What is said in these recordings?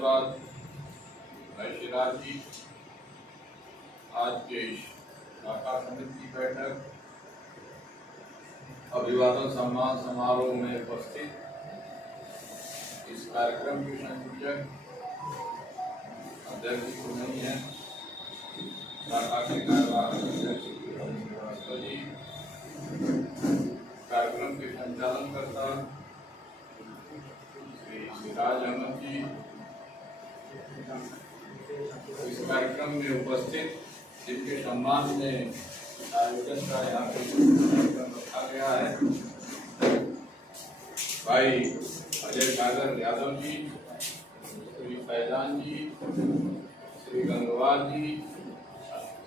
धन्यवाद। मैं शिराज जी, आज के शाखा समिति की बैठक अभिवादन सम्मान समारोह में उपस्थित इस कार्यक्रम के संयोजक अध्यक्ष तो नहीं है, शाखा के कार्यवाहक अध्यक्ष जी, कार्यक्रम के संचालन करता श्री सिराज अहमद जी, इस कार्यक्रम में उपस्थित जिनके सम्मान में आयोजन का यहाँ पे कार्यक्रम रखा गया है, भाई अजय सागर यादव जी, श्री फैजान जी, श्री गंगवार जी,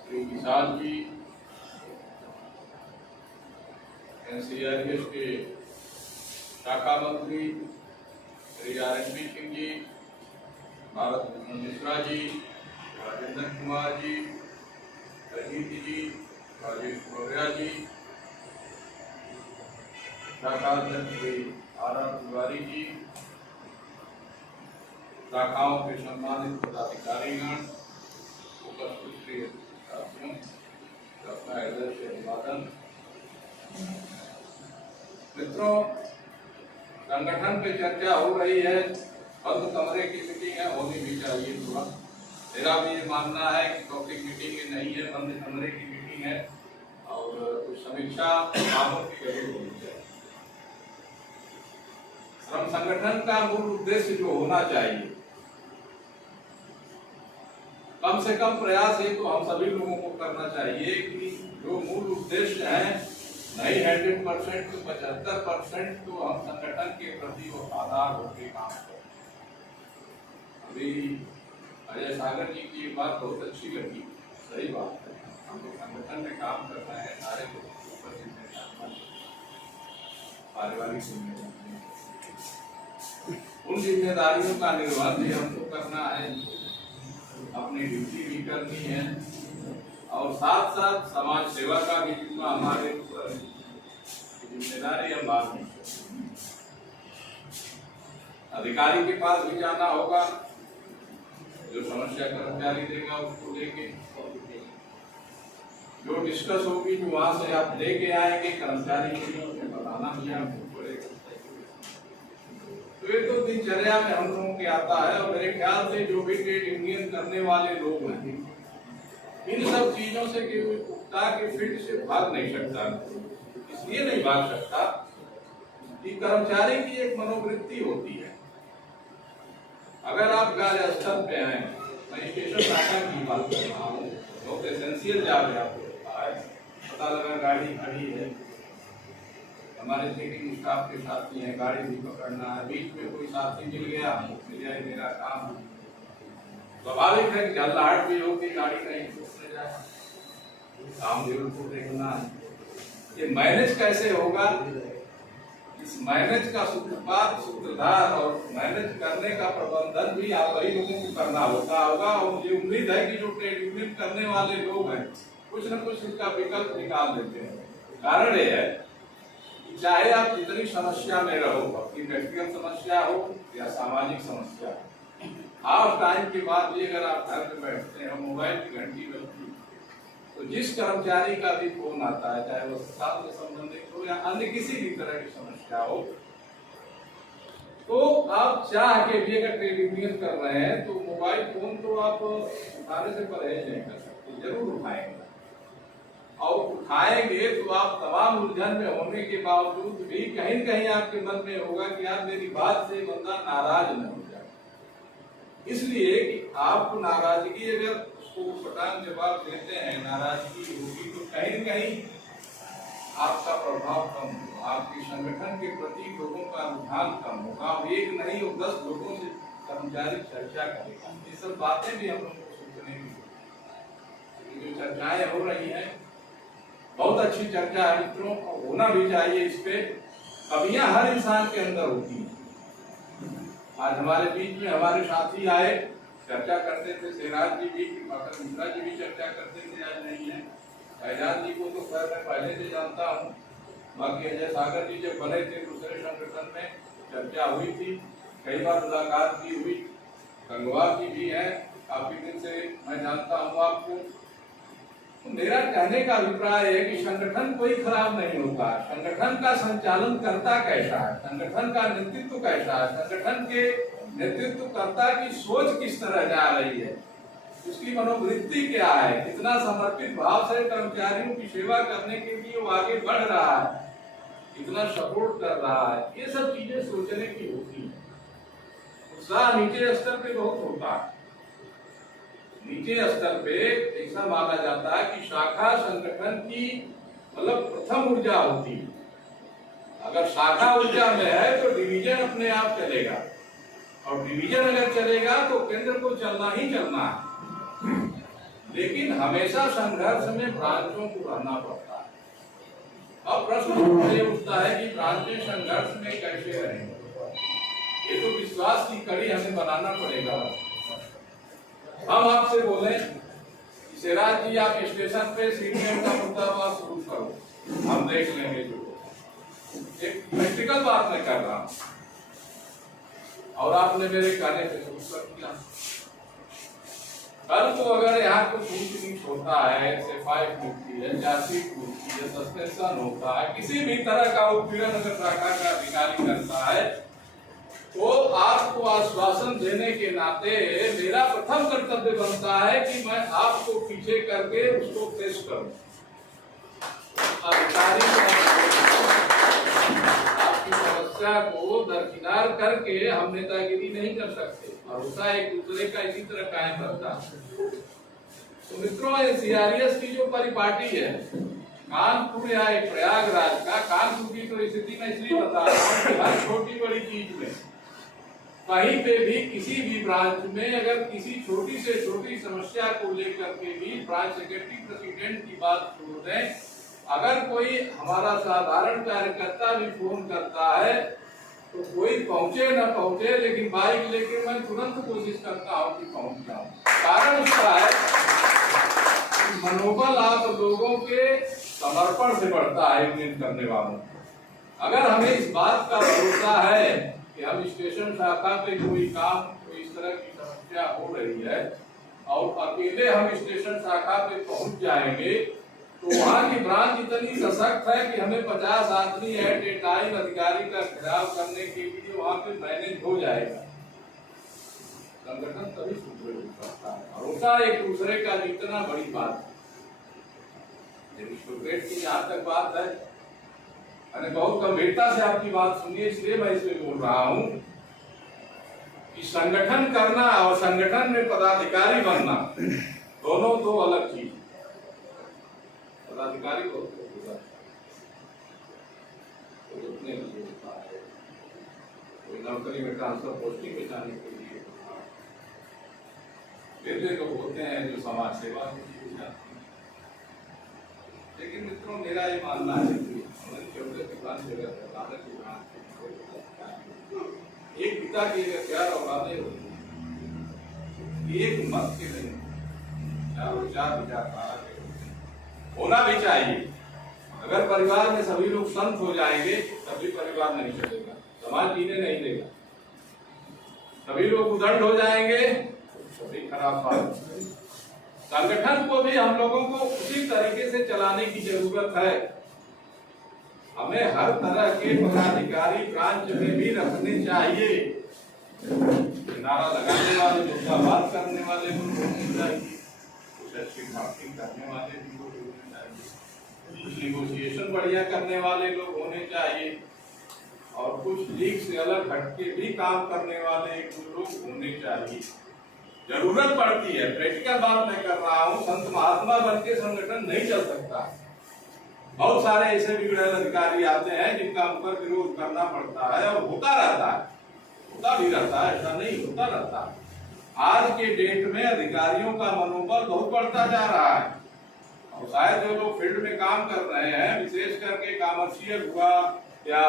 श्री विशाल जी, NCRS के शाखा मंत्री श्री RNP सिंह जी, भारत भूषण मिश्रा जी, राजेंद्र कुमार जी, रजीत जी, राजेश मौर्या जी, शाखा अध्यक्ष श्री RR तिवारी जी, शाखाओं के सम्मानित पदाधिकारीगण, उपस्थित श्री साथियों, अपना हृदय से अभिवादन। मित्रों, संगठन पे चर्चा हो रही है, बंद कमरे की मीटिंग है, होनी भी चाहिए थोड़ा। मेरा भी ये मानना है कि पब्लिक मीटिंग नहीं है, बंद कमरे की मीटिंग है और कुछ समीक्षा कामों की जरूर होनी चाहिए। श्रम संगठन का मूल उद्देश्य जो होना चाहिए, कम से कम प्रयास ये तो हम सभी लोगों को करना चाहिए कि जो मूल उद्देश्य है, नहीं 100% तो 75% तो हम संगठन के प्रति वफादार होकर काम करें। अभी अजय सागर जी की ये बात बहुत अच्छी लगी, सही बात है। हम लोग संगठन में काम कर रहे हैं, सारे लोग पारिवारिक जिम्मेदारी, उन जिम्मेदारियों का निर्वहन भी हमको करना है, अपनी ड्यूटी भी करनी है और साथ साथ समाज सेवा का भी जितना हमारे ऊपर जिम्मेदारी हम बात नहीं सकते। अधिकारी के पास भी जाना होगा, जो समस्या कर्मचारी देगा उसको लेके, जो डिस्कस होगी जो वहां से आप लेके आएंगे कर्मचारी के लिए बताना भी आपको पड़ेगा। तो ये तो दिनचर्या में हम लोगों के आता है और मेरे ख्याल से जो भी ट्रेड यूनियन करने वाले लोग हैं, इन सब चीजों से कोई पुख्ता के फील्ड से भाग नहीं सकता। इसलिए नहीं भाग सकता कि कर्मचारी की एक मनोवृत्ति होती है। अगर आप कार्य स्थल पे हैं, मैं स्टेशन शाखा की बात कर रहा हूँ, बहुत एसेंशियल जॉब है आपको, पता लगा गाड़ी खड़ी है, हमारे चेकिंग स्टाफ के साथी हैं, गाड़ी भी पकड़ना है, बीच में कोई साथी मिल गया, मेरा काम है। स्वाभाविक है कि झल्लाहट भी होगी, गाड़ी कहीं छूटने जाए, काम भी उनको देखना है। ये मैनेज कैसे होगा? इस मैनेज का सूत्रधार और मैनेज करने का प्रबंधन भी आप वही लोगों को करना होगा और मुझे उम्मीद है कि जो ट्रेड यूनियन करने वाले लोग हैं, कुछ न कुछ इसका विकल्प निकाल देते हैं। कारण ये है कि चाहे आप जितनी समस्या में रहो, अपनी व्यक्तिगत समस्या हो या सामाजिक समस्या हो, हाफ टाइम के बाद भी अगर आप घर में बैठते हैं, मोबाइल की घंटी बजती, तो जिस कर्मचारी का भी फोन आता है, चाहे वो अस्पताल से संबंधित हो या अन्य किसी भी तरह की समस्या हो, तो आप चाह के भी अगर ट्रेड यूनियन कर रहे हैं तो मोबाइल फोन तो आप उठाने से परहेज नहीं कर सकते, जरूर उठाएंगे। और उठाएंगे तो आप तमाम उलझन में होने के बावजूद भी कहीं न कहीं आपके मन में होगा कि यार मेरी बात से बंदा नाराज न हो जाए। इसलिए कि आप नाराजगी अगर उसको पटान जवाब देते हैं, नाराजगी होगी तो कहीं न कहीं आपका प्रभाव कम होगा, आपके संगठन के प्रति लोगों का रुझान कम होगा। एक नहीं और 10 लोगों से कर्मचारी चर्चा करेगा। ये सब बातें भी हम लोगों को सोचने की, जो चर्चाएं हो रही हैं बहुत अच्छी चर्चा है मित्रों, होना भी चाहिए। इस पे कमियां हर इंसान के अंदर होती हैं। आज हमारे बीच में हमारे साथी आए, चर्चा करते थे, सिराज जी भी, डॉक्टर मिश्रा जी भी चर्चा करते थे, आज नहीं है। फैजान जी को तो खैर मैं पहले से जानता हूँ, बाकी अजय सागर जी जब बने थे दूसरे संगठन में चर्चा हुई थी, कई बार मुलाकात भी हुई, गंगवा की भी है, काफी दिन से मैं जानता हूँ आपको। तो मेरा कहने का अभिप्राय है कि संगठन कोई खराब नहीं होता, संगठन का संचालन करता कैसा है, संगठन का नेतृत्व कैसा है, संगठन के नेतृत्वकर्ता की सोच किस तरह जा रही है, उसकी मनोवृत्ति क्या है, कितना समर्पित भाव से कर्मचारियों की सेवा करने के लिए वो आगे बढ़ रहा है, कितना सपोर्ट कर रहा है, ये सब चीजें सोचने की होती है। उत्साह नीचे स्तर पे बहुत होता है। नीचे स्तर पे ऐसा माना जाता है कि शाखा संगठन की मतलब प्रथम ऊर्जा होती है। अगर शाखा ऊर्जा में है तो डिवीजन अपने आप चलेगा, और डिवीजन अगर चलेगा तो केंद्र को चलना ही चलना है। लेकिन हमेशा संघर्ष में ब्रांचों को रहना पड़ता है। अब प्रश्न ये उठता है कि ब्रांचें संघर्ष में कैसे रहेंगे? ये तो विश्वास की कड़ी हमें बनाना पड़ेगा। हम आपसे बोले सिराज जी आप स्टेशन पे सीडीएम का मुद्दा शुरू करो, हम देख लेंगे। जो एक प्रैक्टिकल बात मैं कर रहा हूँ और आपने मेरे कहने से शुरू कर दिया। कल तो अगर यहाँ कुछ ऊंच होता है, सिपाही टूटती है, जाति टूटती है, सस्पेंशन होता है, किसी भी तरह का उत्पीड़न अगर शाखा का अधिकारी करता है, तो आपको आश्वासन देने के नाते मेरा प्रथम कर्तव्य बनता है कि मैं आपको पीछे करके उसको पेश करूं। अधिकारी आपकी समस्या को दरकिनार करके हम नेतागिरी नहीं कर सकते, भरोसा एक दूसरे का इसी तरह कायम करता है। तो मित्रों, ये सीआरएस की जो परिपाटी है कानपुर या प्रयागराज का, कानपुर की तो स्थिति में इसलिए बता रहा हूँ कि हर छोटी बड़ी चीज में कहीं पे भी किसी भी ब्रांच में अगर किसी छोटी से छोटी समस्या को लेकर के भी ब्रांच सेक्रेटरी प्रेसिडेंट की बात छोड़ दें, अगर कोई हमारा साधारण कार्यकर्ता भी फोन करता है तो कोई पहुंचे न पहुंचे, लेकिन बाइक लेके मैं तुरंत कोशिश करता हूं कि पहुंच जाऊं। कारण उसका है कि मनोबल आप लोगों के समर्पण से बढ़ता है यूनियन करने वालों। अगर हमें इस बात का भरोसा है कि हम स्टेशन शाखा पे कोई काम, कोई इस तरह की समस्या हो रही है और अकेले हम स्टेशन शाखा पे पहुंच जाएंगे, तो वहाँ की ब्रांच इतनी सशक्त है कि हमें 50 आदमी एट ए टाइम अधिकारी का घेराव करने के लिए वहाँ पे मैनेज हो जाएगा। संगठन तभी सुदृढ़ हो सकता है। भरोसा एक दूसरे का जीतना बड़ी बात है। की यहाँ तक बात है, मैंने बहुत गंभीरता से आपकी बात सुनी, इसलिए मैं इसमें बोल रहा हूँ कि संगठन करना और संगठन में पदाधिकारी बनना दोनों दो अलग चीज। पदाधिकारी को कोई नौकरी में ट्रांसफर पोस्टिंग में जाने के लिए, वे लोग होते हैं जो समाज सेवा में जाते हैं। लेकिन मित्रों, मेरा ये मानना है कि एक पिता की अगर 4 औलादें होती, एक मत के नहीं, 4 विचारधारा के होना भी चाहिए। अगर परिवार में सभी लोग संत हो जाएंगे तभी परिवार नहीं चलेगा, समाज जीने नहीं देगा। सभी लोग उदंड हो जाएंगे सभी खराब बात। संगठन को भी हम लोगों को उसी तरीके से चलाने की जरूरत है। हमें हर तरह के पदाधिकारी ब्रांच में भी रखने चाहिए। नारा लगाने वाले, मुद्दा बात करने वाले लोग होने चाहिए, कुछ अच्छी मार्केटिंग करने वाले भी लोग होने चाहिए, कुछ निगोशिएशन बढ़िया करने वाले लोग होने चाहिए, और कुछ लीग से अलग हटके भी काम करने वाले लोग होने चाहिए। जरूरत पड़ती है, प्रैक्टिकल बात मैं कर रहा हूँ। संत महात्मा बन के संगठन नहीं चल सकता। बहुत सारे ऐसे बिगड़ेल अधिकारी आते हैं जिनका मुकर विरोध करना पड़ता है और होता रहता है, होता भी रहता है, ऐसा नहीं होता रहता है। आज के डेट में अधिकारियों का मनोबल बहुत बढ़ता जा रहा है, और शायद जो लोग फील्ड में काम कर रहे हैं, विशेष करके कॉमर्शियल हुआ या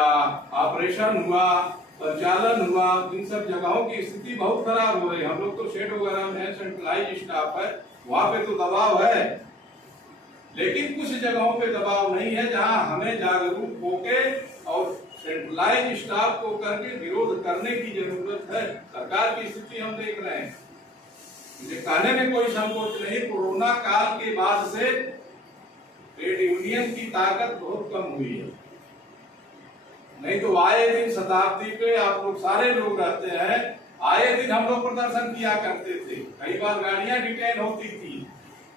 ऑपरेशन हुआ, संचालन हुआ, इन सब जगहों की स्थिति बहुत खराब हो रही है। हम लोग तो शेड वगैरह में सेंट्रलाइज स्टाफ है, वहां पे तो दबाव है, लेकिन कुछ जगहों पे दबाव नहीं है, जहां हमें जागरूक होके और सेंट्रलाइज स्टाफ को करके विरोध करने की जरूरत है। सरकार की स्थिति हम देख रहे हैं, मुझे कहने में कोई संकोच नहीं, कोरोना काल के बाद से ट्रेड यूनियन की ताकत बहुत कम हुई है। नहीं तो आए दिन शताब्दी पे आप लोग सारे लोग रहते हैं, आए दिन हम लोग प्रदर्शन किया करते थे, कई बार गाड़ियां डिटेन होती थी,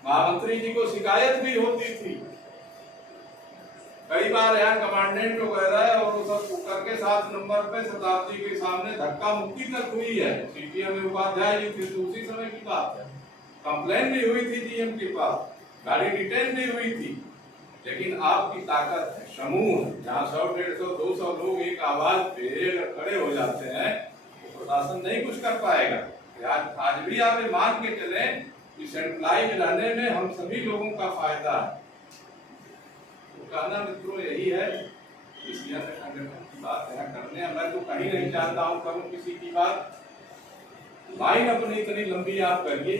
महामंत्री जी को शिकायत भी होती थी, कई बार यहाँ कमांडेंट वगैरह और सब करके 7 नंबर पे शताब्दी के सामने धक्का मुक्की तक हुई है। सीपीएम उपाध्याय जी थे तो उसी समय की बात है, कंप्लेन भी हुई थी डीएम के पास, गाड़ी डिटेन भी हुई थी। लेकिन आपकी ताकत है, समूह, जहाँ 100, 150, 200 लोग एक आवाज पे खड़े हो जाते हैं तो प्रशासन नहीं कुछ कर पाएगा। आज भी आप ये मान के चले कि सेंट्रलाइज रहने में हम सभी लोगों का फायदा है। तो कहना मित्रों यही है, इसलिए संगठन की बात यहाँ करने, मैं तो कहीं नहीं चाहता हूँ करूँ किसी की बात। लाइन अपनी इतनी लंबी आप करिए,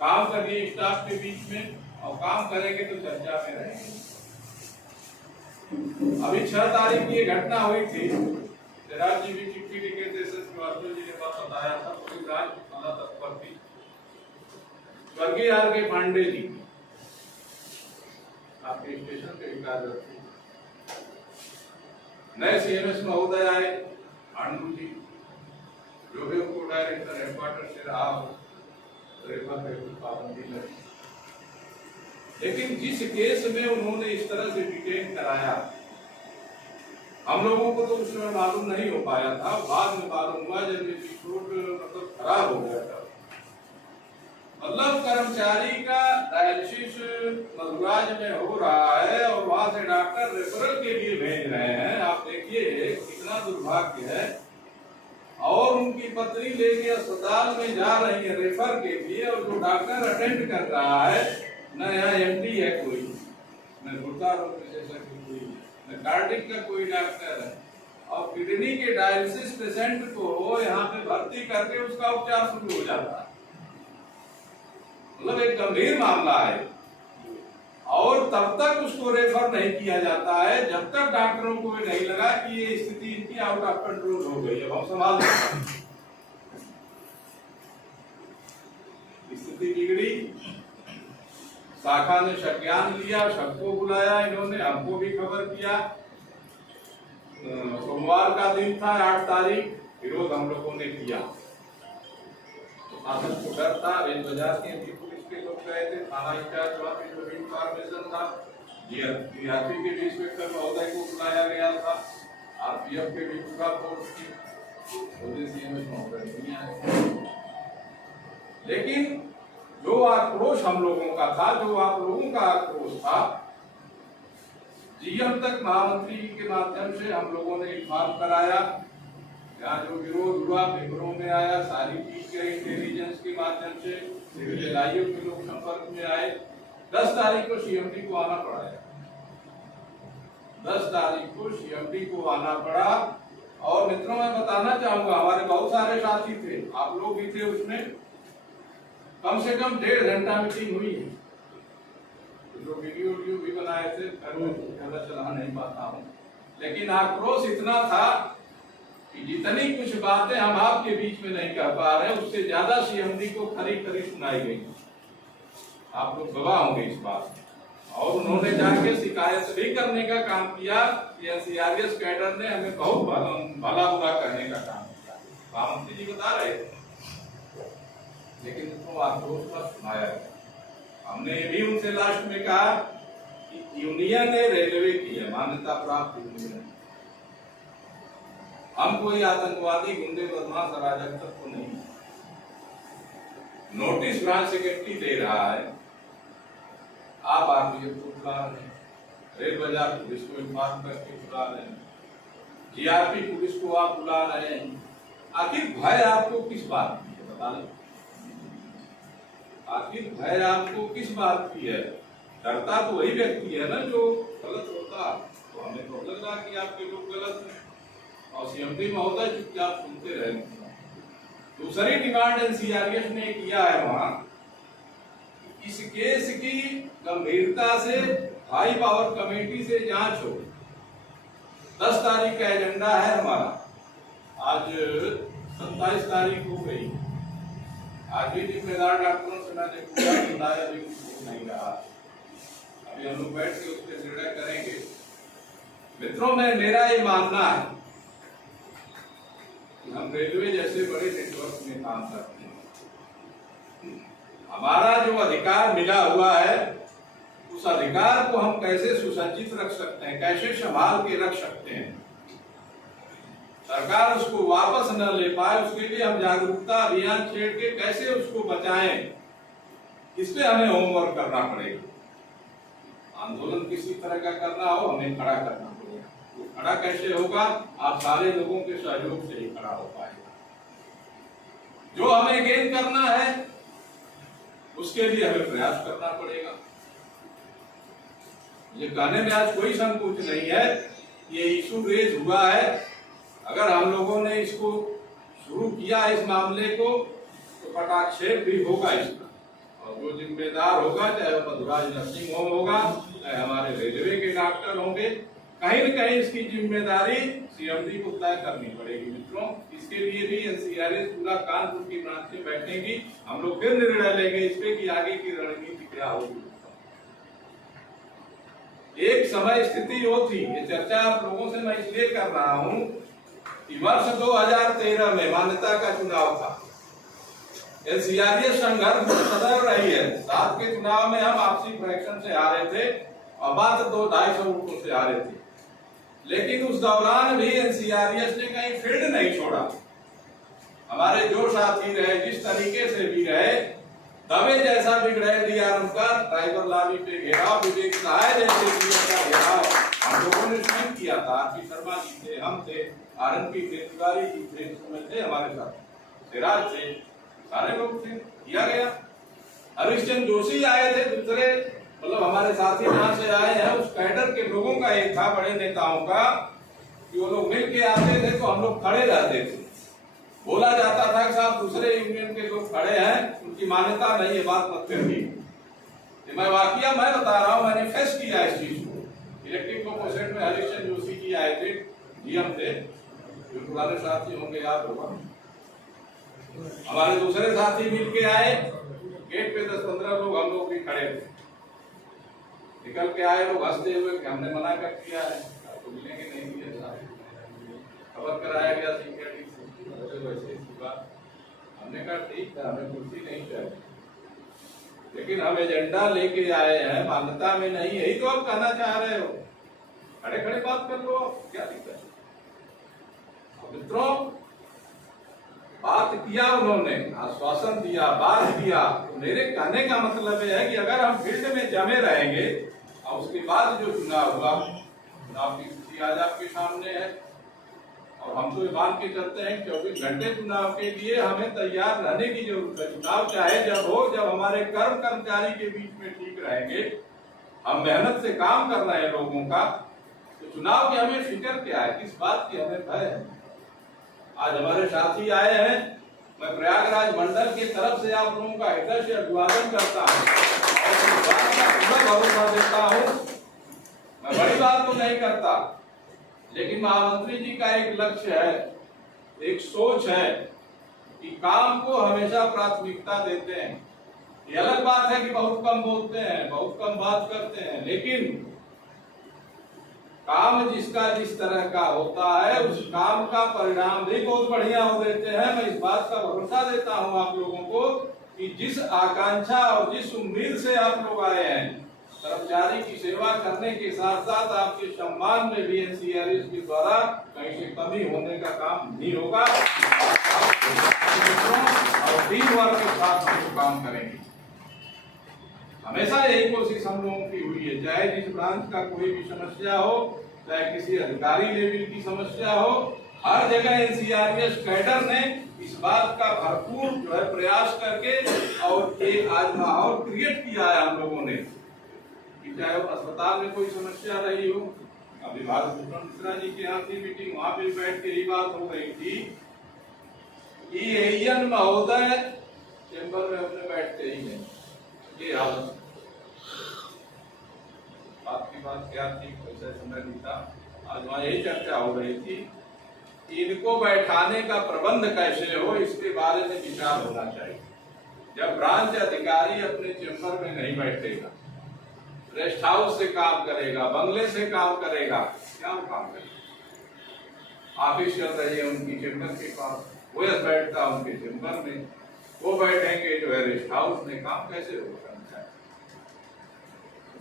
काम करिए स्टाफ के बीच में, और काम करेंगे तो चर्चा में रहेंगे। अभी 6 तारीख की ये घटना हुई थी, जी भी चिट्ठी लिखे थे, श्रीवास्तव जी ने बात बताया था, पूरी रात तत्पर थी। स्वर्गीय आर के पांडे जी आपके स्टेशन पे कार्यरत थे, नए सीएमएस महोदय आए आंडू जी, जो भी उनको डायरेक्टर हेडक्वार्टर से रहा पाबंदी लगी। लेकिन जिस केस में उन्होंने इस तरह से डिटेन कराया, हम लोगों को तो उस समय मालूम नहीं हो पाया था, बाद में मालूम हुआ जब ये रिपोर्ट मतलब खराब हो गया था। मतलब कर्मचारी का डायलिसिस मधुराज में हो रहा है और वहां से डॉक्टर रेफरल के लिए भेज रहे हैं। आप देखिए कितना दुर्भाग्य है। और उनकी पत्नी लेके अस्पताल में जा रही है रेफर के लिए, और जो डॉक्टर अटेंड कर रहा है न यहाँ एमडी है कोई, न गुर्दा रोग विशेषज्ञ कोई, न कार्डिक का कोई डॉक्टर है, और किडनी के डायलिसिस पेशेंट को यहाँ पे भर्ती करके उसका उपचार शुरू हो जाता है। मतलब एक गंभीर मामला है, और तब तक उसको रेफर नहीं किया जाता है जब तक डॉक्टरों को नहीं लगा कि ये स्थिति इनकी आउट ऑफ कंट्रोल हो गई, अब हम संभाल सकते हैं। स्थिति बिगड़ी, शाखा ने संज्ञान लिया, सबको बुलाया, इन्होंने हमको भी खबर किया। सोमवार का दिन था 8 तारीख, विरोध हम लोगों ने किया। शासन को डर था, रेल बाजार के पुलिस के लोग गए थे, थाना इंचार्ज वहाँ पे जो इंफॉर्मेशन था, जीआरपी के भी इंस्पेक्टर महोदय को बुलाया गया था, आरपीएफ के भी पूरा फोर्स थी, सीएमएस महोदय नहीं आए। लेकिन जो आक्रोश हम लोगों का था, जो आप लोगों का आक्रोश था, जीएम तक महामंत्री के माध्यम से हम लोगों ने इन्फॉर्म कराया। यहाँ जो विरोध हुआ पेपरों में आया, सारी चीज के इंटेलिजेंस के माध्यम से सिविल आयोग के लोग संपर्क में आए। 10 तारीख को सीएमडी को आना पड़ा है, 10 तारीख को सीएमडी को आना पड़ा। और मित्रों मैं बताना चाहूंगा, हमारे बहुत सारे साथी थे, आप लोग भी थे उसमें, कम से कम 1.5 घंटा मीटिंग हुई है। जो वीडियो भी बनाए थे, ज्यादा चला नहीं पाता हूँ, लेकिन आक्रोश इतना था कि जितनी कुछ बातें हम आपके बीच में नहीं कह पा रहे, उससे ज्यादा सीएमडी को खरी खरी सुनाई गई। आप लोग गवाह होंगे इस बात। और उन्होंने जाके शिकायत भी करने का काम किया कि एनसीआरएस कैडर ने हमें बहुत भला बुरा कहने का काम किया, महामंत्री जी बता रहे थे। लेकिन उसको आक्रोश पर सुनाया गया। हमने ये भी उनसे लास्ट में कहा कि यूनियन ने रेलवे की है, मान्यता प्राप्त यूनियन, हम कोई आतंकवादी गुंडे बदमाश अराजक तत्व नहीं। नोटिस ब्रांच सेक्रेटरी दे रहा है, आप आरपीएफ को बुला रहे हैं, रेल बाजार पुलिस को इन्फॉर्म करके बुला रहे हैं, जीआरपी पुलिस को आप बुला रहे हैं। आखिर भय आपको किस बात की है बता दें? आखिर भय आपको किस बात की है? डरता तो वही व्यक्ति है ना जो गलत होता। तो हमें तो लग रहा कि आपके लोग गलत हैं, और सीएमडी महोदय चुपचाप सुनते रहे। दूसरी डिमांड एनसीआरएस ने किया है वहां, इस केस की गंभीरता से हाई पावर कमेटी से जांच हो, 10 तारीख का एजेंडा है हमारा, आज 27 तारीख हो गई। आज भी जिम्मेदार डॉक्टरों से मैंने पूछा, बताया भी कुछ नहीं रहा। अभी हम लोग बैठ के उस पर निर्णय करेंगे। मित्रों, मेरा ये मानना है कि हम रेलवे जैसे बड़े नेटवर्क में काम करते हैं। हमारा जो अधिकार मिला हुआ है, उस अधिकार को हम कैसे सुसज्जित रख सकते हैं, कैसे संभाल के रख सकते हैं, सरकार उसको वापस न ले पाए, उसके लिए हम जागरूकता अभियान छेड़ के कैसे उसको बचाएं, इस पे हमें होमवर्क करना पड़ेगा। आंदोलन किसी तरह का करना हो, हमें खड़ा करना पड़ेगा। वो खड़ा कैसे होगा? आप सारे लोगों के सहयोग से ही खड़ा हो पाएगा। जो हमें गेन करना है, उसके लिए हमें प्रयास करना पड़ेगा। ये कहने में आज कोई संकोच नहीं है। ये इशू रेज हुआ है, अगर हम लोगों ने इसको शुरू किया इस मामले को, तो कटाक्षेप भी होगा इसका, और जो जिम्मेदार होगा, चाहे वो मधुराज नर्सिंग होम होगा, चाहे हमारे रेलवे के डॉक्टर होंगे, कहीं न कहीं इसकी जिम्मेदारी सीएमडी को तय करनी पड़ेगी। मित्रों, इसके लिए भी एनसीआरएस पूरा कानपुर की ब्रांच में बैठेगी। हम लोग फिर निर्णय लेंगे इस पे कि आगे की रणनीति क्या होगी। एक समय स्थिति वो थी, ये चर्चा आप लोगों से मैं इसलिए कर रहा हूं कि वर्ष 2013 में मान्यता का चुनाव था। एनसीआरएस संघर्ष सदैव रही है। 7 के चुनाव में हम आपसी फ्रैक्शन से हारे थे और मात्र 200-250 वोटों से हारे थे, लेकिन उस दौरान भी एनसीआरएस ने कहीं फील्ड नहीं छोड़ा। हमारे जो साथी रहे, जिस तरीके से भी रहे, दबे जैसा बिगड़े दिया उनका, ट्राइबल लॉबी पे घेराव, विवेक सहाय जैसे घेराव हम लोगों ने स्वयं किया था। आरपी शर्मा जी थे, हम थे, आरएनपी थे, तिवारी जी थे, थे हमारे साथ, सिराज थे, सारे लोग थे, किया गया। हरिश्चंद्र जोशी आए थे, दूसरे मतलब हमारे साथी जहां से आए हैं, उस कैडर के लोगों का एक था, बड़े नेताओं का, कि वो लोग मिल के आते थे तो हम लोग खड़े रहते थे। बोला जाता था कि साहब दूसरे यूनियन के लोग खड़े हैं, उनकी मान्यता नहीं है, बात मत करिए। मैं वाकया मैं बता रहा हूँ, मैंने फेस किया इस चीज को। इलेक्टिव प्रोपोसेट में हरिश्चंद्र जोशी जी आए थे, जीएम थे, जो पुराने साथी होंगे याद होगा। हमारे दूसरे साथी मिल के आए, गेट पे 10-15 लोग हम लोग भी खड़े थे। निकल के आए लोग हंसते हुए कि हमने मना कर दिया है, आपको मिलेंगे नहीं मिले साहब। खबर कराया गया सिक्योरिटी से, वैसे इसकी बात हमने कहा ठीक है, हमें कुर्सी नहीं चाहिए, लेकिन हम एजेंडा लेके आए हैं, मान्यता में नहीं, यही तो आप कहना चाह रहे हो, खड़े खड़े बात कर लो, क्या दिक्कत है। मित्रों, बात किया उन्होंने, आश्वासन दिया, बात किया, तो मेरे कहने का मतलब यह है कि अगर हम फील्ड में जमे रहेंगे और उसके बाद जो चुनाव हुआ, चुनाव की स्थिति आज आपके सामने है, और हम तो ये मान के चलते हैं 24 घंटे चुनाव के लिए हमें तैयार रहने की जरूरत है। चुनाव चाहे जब हो, जब हमारे कर्मचारी के बीच में ठीक रहेंगे, हम मेहनत से काम कर रहे हैं लोगों का, तो चुनाव की हमें फिक्र क्या है, किस बात की हमें भय है। आज हमारे साथी आए हैं, मैं प्रयागराज मंडल की तरफ से आप लोगों का हृदय से अभिवादन करता हूँ और इस बात का पूरा भरोसा देता हूँ। मैं बड़ी बात तो नहीं करता, लेकिन महामंत्री जी का एक लक्ष्य है, एक सोच है कि काम को हमेशा प्राथमिकता देते हैं। ये अलग बात है कि बहुत कम बोलते हैं, बहुत कम बात करते हैं, लेकिन काम जिसका जिस तरह का होता है, उस काम का परिणाम भी बहुत बढ़िया हो देते हैं। मैं इस बात का भरोसा देता हूं आप लोगों को कि जिस आकांक्षा और जिस उम्मीद से आप लोग आए हैं, कर्मचारी की सेवा करने के साथ साथ आपके सम्मान में भी एनसीआरएस के द्वारा कहीं से कमी होने का काम नहीं होगा, और टीम वर्क के साथ हम काम करेंगे। हमेशा यही कोशिश हम लोगों की हुई है, चाहे जिस ब्रांच का कोई भी समस्या हो, चाहे किसी अधिकारी लेवल की समस्या हो, हर जगह एनसीआरएस कैडर ने इस बात का भरपूर जो है प्रयास करके और एक आज माहौल क्रिएट किया है हम लोगों ने, कि चाहे अस्पताल में कोई समस्या रही हो, अभी भारत मिश्रा जी के यहाँ थी मीटिंग, वहां पे बैठ के ये बात हो रही थी कि एएन महोदय चैम्बर में अपने बैठते ही है, ये हालत। बात की बात क्या थी, कैसे समय बीता, आज वहाँ यही चर्चा हो रही थी कि इनको बैठाने का प्रबंध कैसे हो, इसके बारे में विचार होना चाहिए। जब ब्रांच अधिकारी अपने चेंबर में नहीं बैठेगा, रेस्ट हाउस से काम करेगा, बंगले से काम करेगा, क्या काम करेगा? ऑफिस चल रही है उनकी चेंबर के पास, वो बैठता उनके चेंबर में, वो बैठेंगे जो है रेस्ट हाउस में, काम कैसे हो सकता है?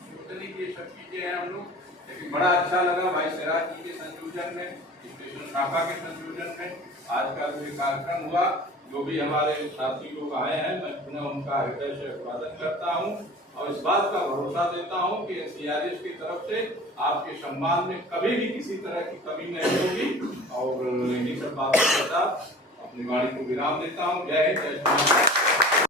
सोचने की सब चीजें हैं हम लोग। लेकिन बड़ा अच्छा लगा भाई सिराज जी के संयोजन में, स्टेशन शाखा के संयोजन में आज का जो कार्यक्रम हुआ। जो भी हमारे साथी लोग आए हैं, मैं पुनः उनका हृदय से अभिवादन करता हूँ और इस बात का भरोसा देता हूँ कि एनसीईआरएस की तरफ से आपके सम्मान में कभी भी किसी तरह की कमी नहीं होगी। और इन्हीं सब बातों के साथ अपनी वाणी को विराम देता हूँ। जय हिंद, जय भारत।